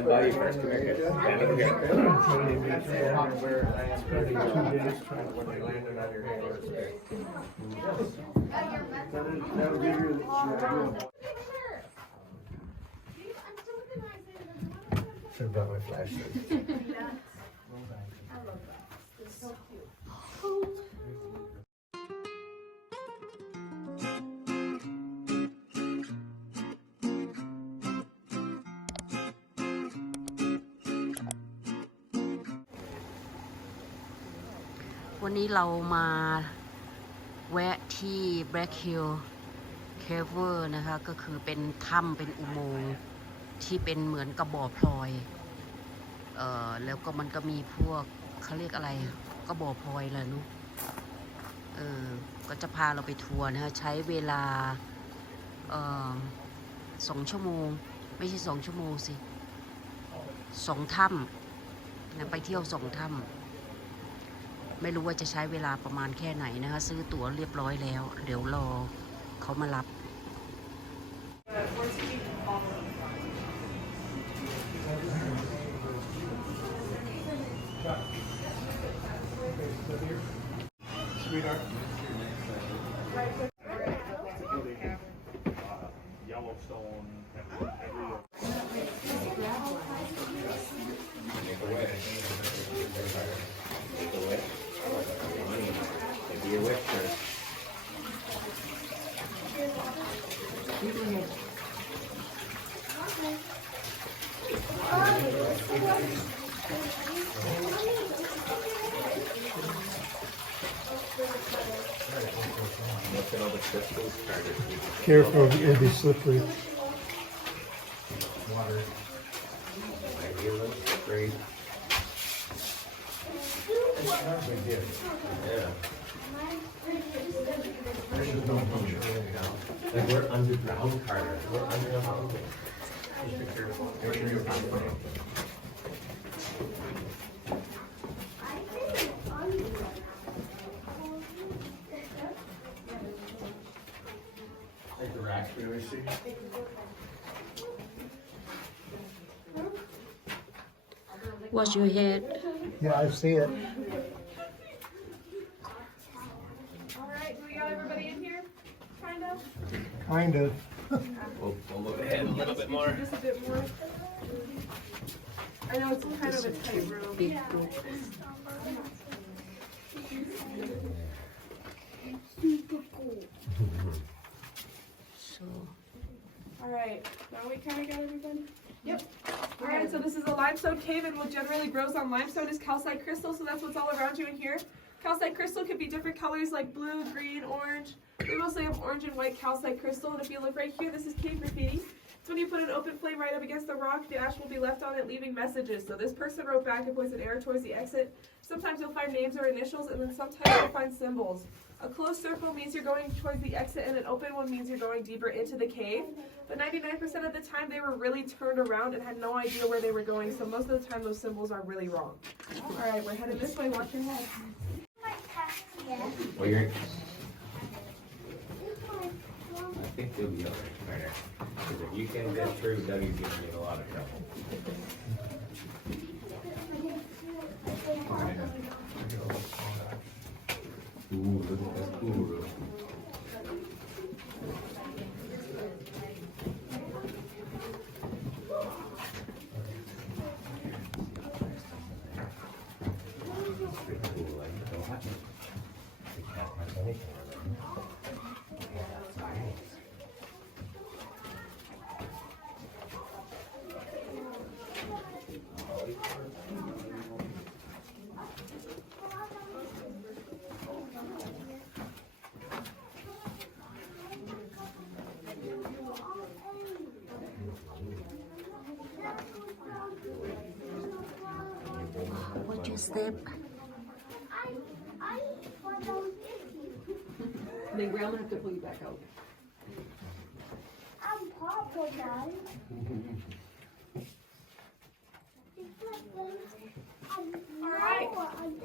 them by you first. Come here, kid. Stand over here. Should have brought my flashlight.วันนี้เรามาแวะที่ Black Hill Caverns นะคะก็คือเป็นถ้ำเป็นอุโมงค์ที่เป็นเหมือนกระบอกพลอยแล้วก็มันก็มีพวกเขาเรียกอะไรกระบอกพลอยแหละนุ๊กก็จะพาเราไปทัวร์นะคะใช้เวลา2 ชั่วโมงไม่ใช่2 ชั่วโมงสิ2 ถ้ำนะไปเที่ยว2 ถ้ำไม่รู้ว่าจะใช้เวลาประมาณแค่ไหนนะคะซื้อตั๋วเรียบร้อยแล้วเดี๋ยวรอเขามารับCareful, it'll be slippery. Water might be a little slippery. Yeah. Like we're underground, Carter. We're under a mountain. Just be careful. Make sure you're not playing. Like the racks we always see. Wash your head. Yeah, I see it. Alright, do we got everybody in here? Kind of? Kind of. We'll look ahead a little bit more. Just a bit more. I know it's kind of a tight room. Big group. So Alright, now we kind of got everybody? Yep. Alright, so this is a limestone cave, and what generally grows on limestone is calcite crystal, so that's what's all around you in here. Calcite crystal can be different colors like blue, green, orange. We mostly have orange and white calcite crystal, and if you look right here, this is cave graffiti. It's when you put an open flame right up against the rock, the ash will be left on it leaving messages. So this person wrote back and points an arrow towards the exit. Sometimes you'll find names or initials, and then sometimes you'll find symbols. A closed circle means you're going towards the exit, and an open one means you're going deeper into the cave. But 99% of the time, they were really turned around and had no idea where they were going, so most of the time, those symbols are really wrong. Alright, we're headed this way. Watch your head. Well, you're. I think you'll be alright, Carter. Because if you can get through, Dougie's gonna be in a lot of trouble. Ooh, look at this pool room. Pretty cool, like, don't have to. You can't have anything. watch your step. They will have to pull you back out. I'm Papa, Dad. Alright,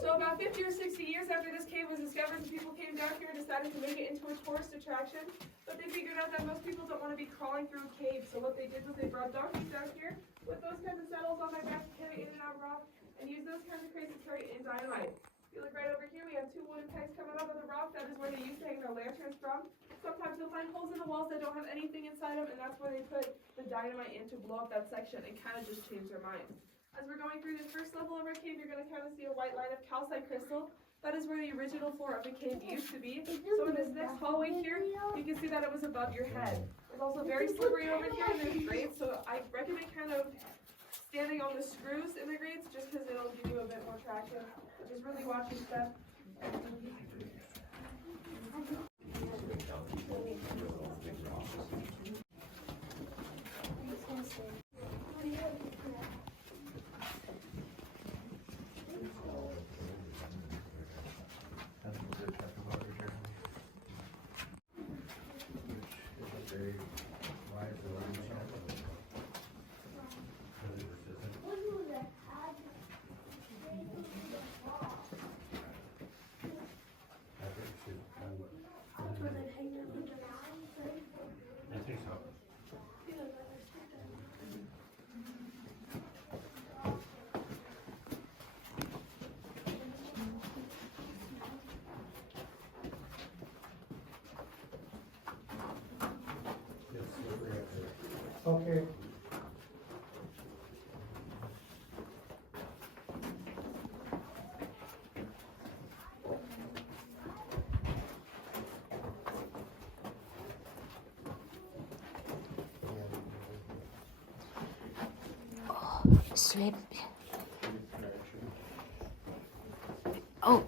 so about 50 or 60 years after this cave was discovered, the people came down here and decided to make it into a tourist attraction. But they figured out that most people don't want to be crawling through a cave, so what they did was they brought donkeys down here, with those kinds of saddles on my back to carry in and out rock, and use those kinds of crates to carry in dynamite. If you look right over here, we have 2 wooden pegs coming up of the rock. That is where they used to hang their lanterns from. Sometimes you'll find holes in the walls that don't have anything inside them, and that's where they put the dynamite in to blow up that section and kind of just change their mind. As we're going through the first level of our cave, you're going to kind of see a white line of calcite crystal. That is where the original floor of the cave used to be. So in this next hallway here, you can see that it was above your head. It's also very slippery over here, and there's grates, so I recommend kind of standing on the screws in the grates just because it'll give you a bit more traction. But just really watch your step. I think so. Okay. Sweat. Oh.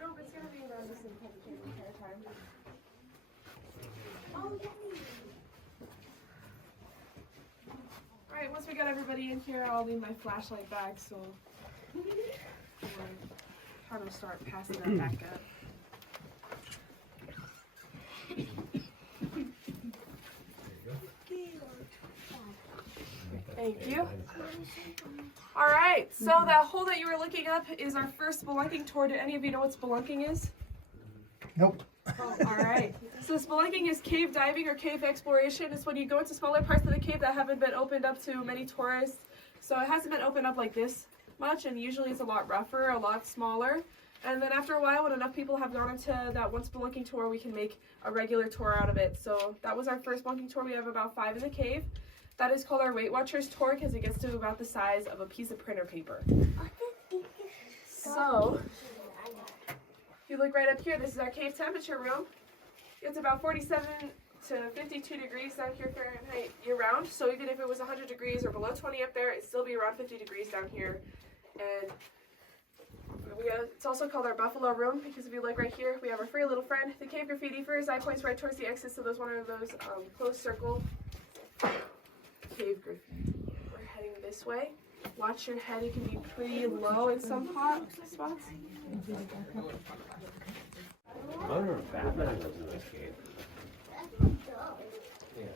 No, it's going to be around this entire time. Alright, once we got everybody in here, I'll leave my flashlight back, so kind of start passing that back up. Thank you. Alright, so that hole that you were looking up is our first spelunking tour. Do any of you know what spelunking is? Nope. Oh, alright. So spelunking is cave diving or cave exploration. It's when you go into smaller parts of the cave that haven't been opened up to many tourists. So it hasn't been opened up like this much, and usually it's a lot rougher, a lot smaller. And then after a while, when enough people have gone into that one spelunking tour, we can make a regular tour out of it. So that was our first spelunking tour. We have about 5 in the cave. That is called our Weight Watchers tour because it gets to about the size of a piece of printer paper. So, if you look right up here, this is our cave temperature room. It's about 47 to 52 degrees down here Fahrenheit year round. So even if it was 100 degrees or below 20 up there, it'd still be around 50 degrees down here. And it's also called our buffalo room because if you look right here, we have our furry little friend, the cave graffiti for his eye points right towards the exit. So there's one of those closed circle cave graffiti. We're heading this way. Watch your head, it can be pretty low in some spots. I wonder if Batman was in this cave. Yeah.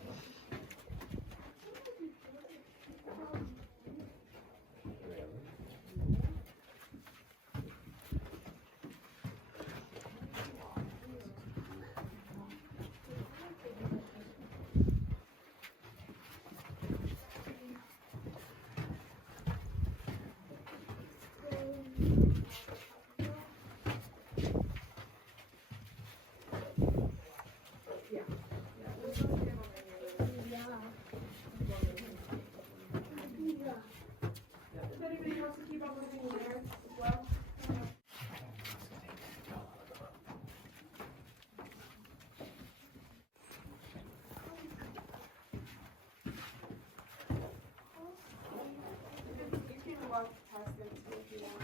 walk past them too if you want.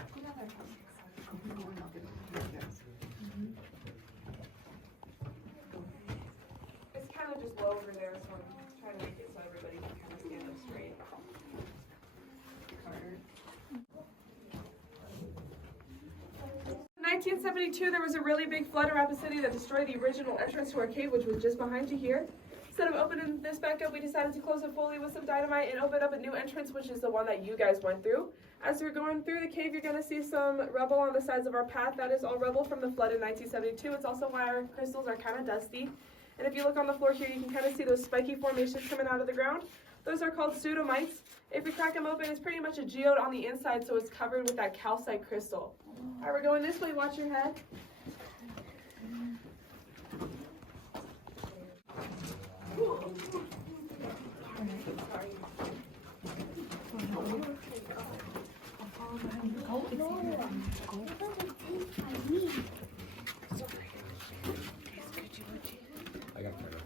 It's kind of just low over there, so I'm trying to make it so everybody can kind of stand up straight. 1972, there was a really big flood in Rapid City that destroyed the original entrance to our cave, which was just behind you here. Instead of opening this back up, we decided to close it fully with some dynamite and open up a new entrance, which is the one that you guys went through. As we're going through the cave, you're going to see some rubble on the sides of our path. That is all rubble from the flood in 1972. It's also why our crystals are kind of dusty. And if you look on the floor here, you can kind of see those spiky formations coming out of the ground. Those are called pseudomites. If you crack them open, it's pretty much a geode on the inside, so it's covered with that calcite crystal. All right, we're going this way. Watch your head. I got it.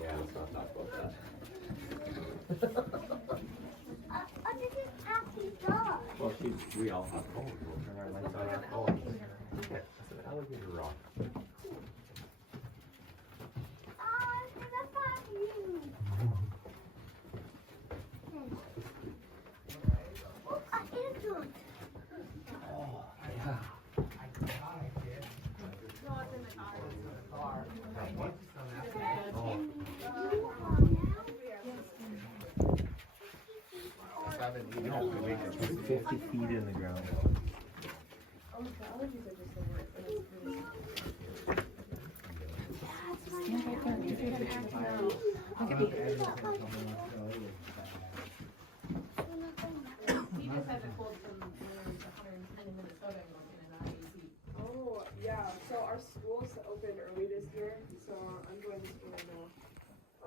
Yeah, let's not talk about that. Well, we all have phones. We'll turn our lights on our phones. That's an alligator rock. No, 50 feet in the ground. He just has a cold from in Minnesota and working in IAC. Oh, yeah. So our schools opened early this year, so I'm going to school now.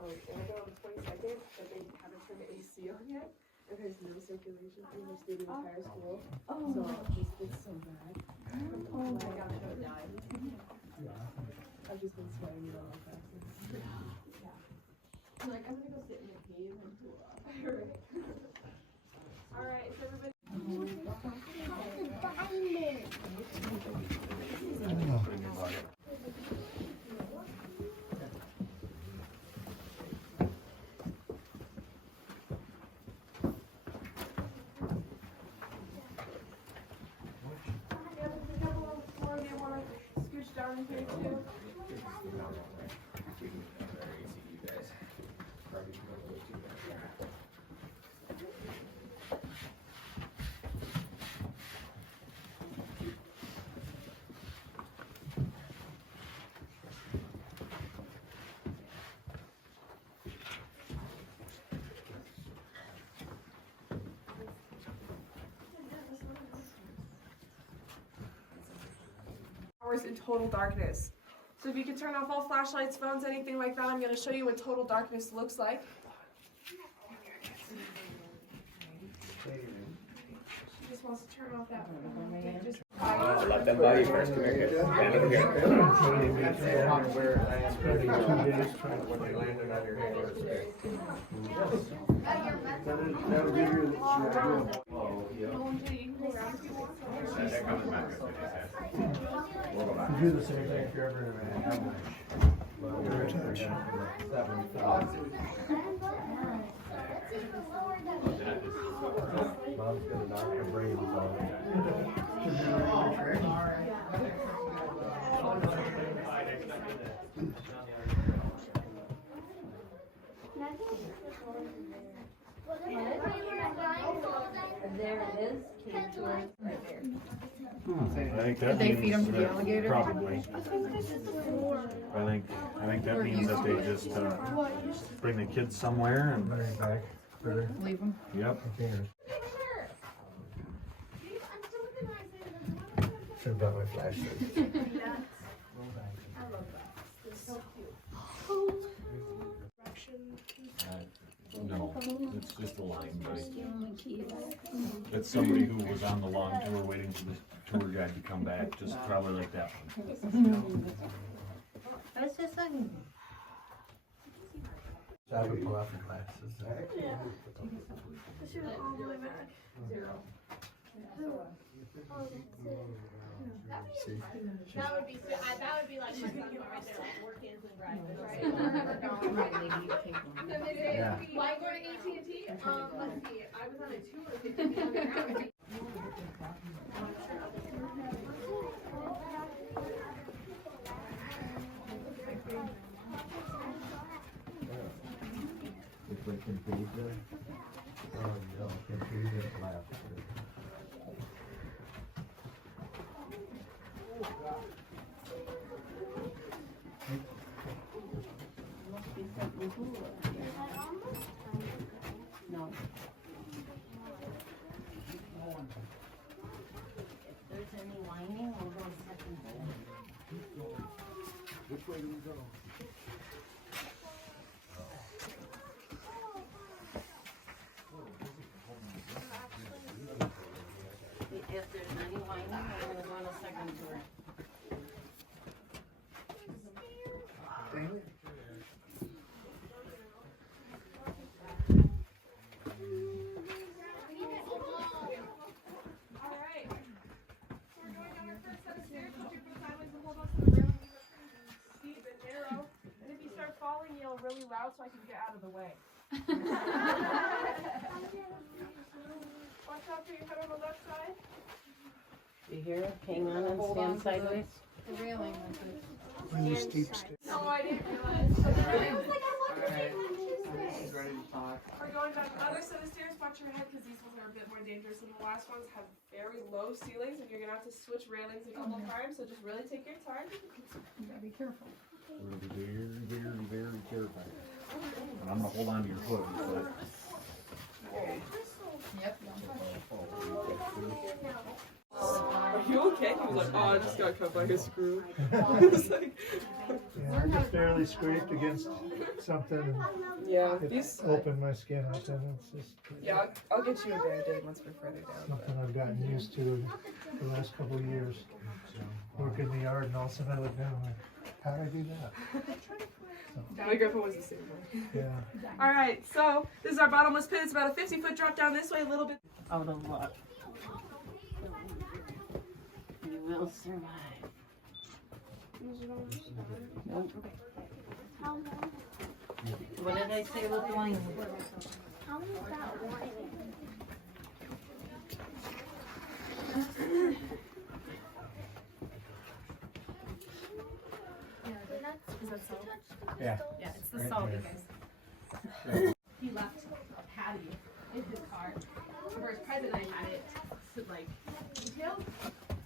It'll go on the 22nd, but they haven't turned the AC on yet. And there's no circulation pretty much through the entire school. So it's so bad. Oh my gosh, I would die. I've just been sweating it all my classes. I'm like, I'm gonna go sit in the cave and cool off. All right, so everybody. Scooch down here too. Hours in total darkness. So if you could turn off all flashlights, phones, anything like that, I'm going to show you what total darkness looks like. She just wants to turn off that phone. Just Let them buy you first. Come here, kids. Stand over here. You do the same thing if you're ever in an avalanche. Touch. Mom's gonna knock her brains off. There it is, cave tour, right there. I think that Did they means feed 'em to the that- alligator? Probably. I think that means that they just bring the kids somewhere and, Right back. Further. Leave them. yep. Fingers. Should have brought my flashlight. No, No, it's just a line, buddy. It's somebody who was on the long tour waiting for the tour guide to come back, just probably like that one. Sabe pull out the glasses. That would be like my husband right there, like 4 kids and driving. Yeah. Like we're at AT&T, let's see, I was on a tour with the underground. If we can feed them. Oh, no, can feed them left. No. If there's any whining, we'll go second floor. Which way do we go? If there's any whining, we're gonna go on a second floor. Alright. We're going down our first set of stairs. Put your foot sideways and hold on to the railing. Steep and narrow. And if you start falling, yell really loud so I can get out of the way. Watch out for your head on the left side. You hear it? Hang on and stand sideways. The railing was Really steep stairs. No, I didn't realize. Alright, this is ready to talk. We're going down the other set of stairs. Watch your head because these ones are a bit more dangerous than the last ones. Have very low ceilings and you're going to have to switch railings a couple times. So just really take your time. gotta be careful. We're gonna be very, very, very careful. And I'm gonna hold on to your foot. Yep. Are you okay? He was like, oh, I just got cut by a screw. It's like, Yeah, I just barely scraped against something and yeah, it these. opened my skin up, and it's just Yeah, I'll get you a Band-Aid once we're further down. something I've gotten used to the last couple of years. Work in the yard and all of a sudden I look down, I'm like, how'd I do that? My grandpa was the same way. Yeah. All right, so this is our bottomless pit. It's about a 50-foot drop down this way, a little bit. Out of luck. You will survive. Nope. What did I say with wine? How is that wine? Is that salt? Yeah. Yeah, it's the salt, you guys. He left a patty in his car. For his present, I had it like detailed,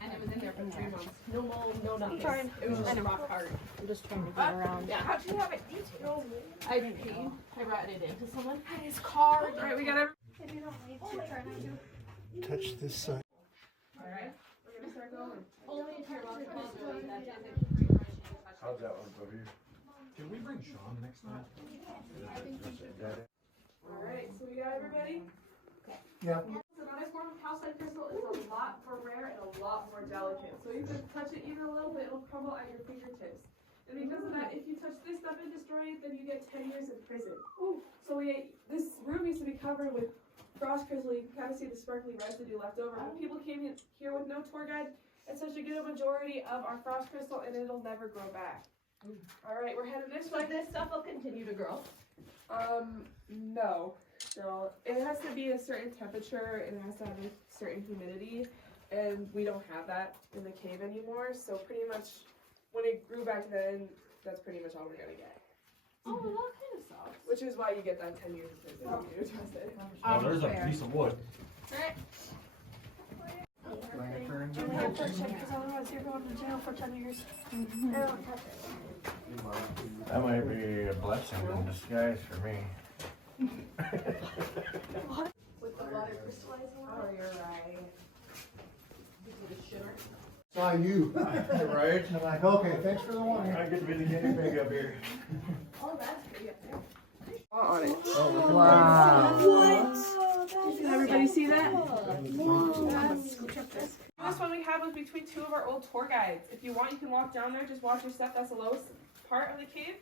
and it was in there for 3 months. No mold, no nothing. It was just rock hard. I'm just trying to get around. Yeah. How'd you have it detailed? I paid. I brought it in to someone. His car. All right, we got every. If you don't need to, try not to. Touch this side. All right, we're gonna start going. Only if you're welcome to do it. That doesn't pre-permission. How's that one go here? Can we bring Sean next time? All right, so we got everybody. Yeah. So the nice form of calcite crystal is a lot more rare and a lot more delicate. So you can touch it even a little bit, it'll crumble at your fingertips. And because of that, if you touch this stuff and destroy it, then you get 10 years in prison. So this room used to be covered with frost crystal. You can kind of see the sparkly residue left over. When people came in here with no tour guide, it's such a good majority of our frost crystal and it'll never grow back. All right, we're headed this way. So this stuff will continue to grow. No. So it has to be a certain temperature and it has to have a certain humidity, and we don't have that in the cave anymore. So pretty much, when it grew back then, that's pretty much all we're gonna get. Oh, well, that kind of sucks. Which is why you get that 10 years in prison if you trust it. Oh, there's a piece of wood. Alright. Lantern. Do we have to check, because otherwise you're going to jail for 10 years. I don't touch it. That might be a blessing in disguise for me. With the water crystallizing. Oh, you're right. Saw you. Right? I'm like, okay, thanks for the warning. I get to be the guinea pig up here. Oh, that's pretty up there. On it. Wow. Can everybody see that? This one we had was between two of our old tour guides. If you want, you can walk down there, just watch your step. That's the lowest part of the cave.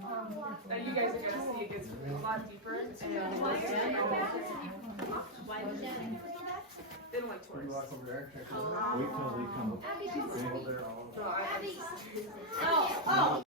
Now you guys are gonna see it gets a lot deeper. And they don't like tourists. Walk over there, check it out. Wait till they come. Oh,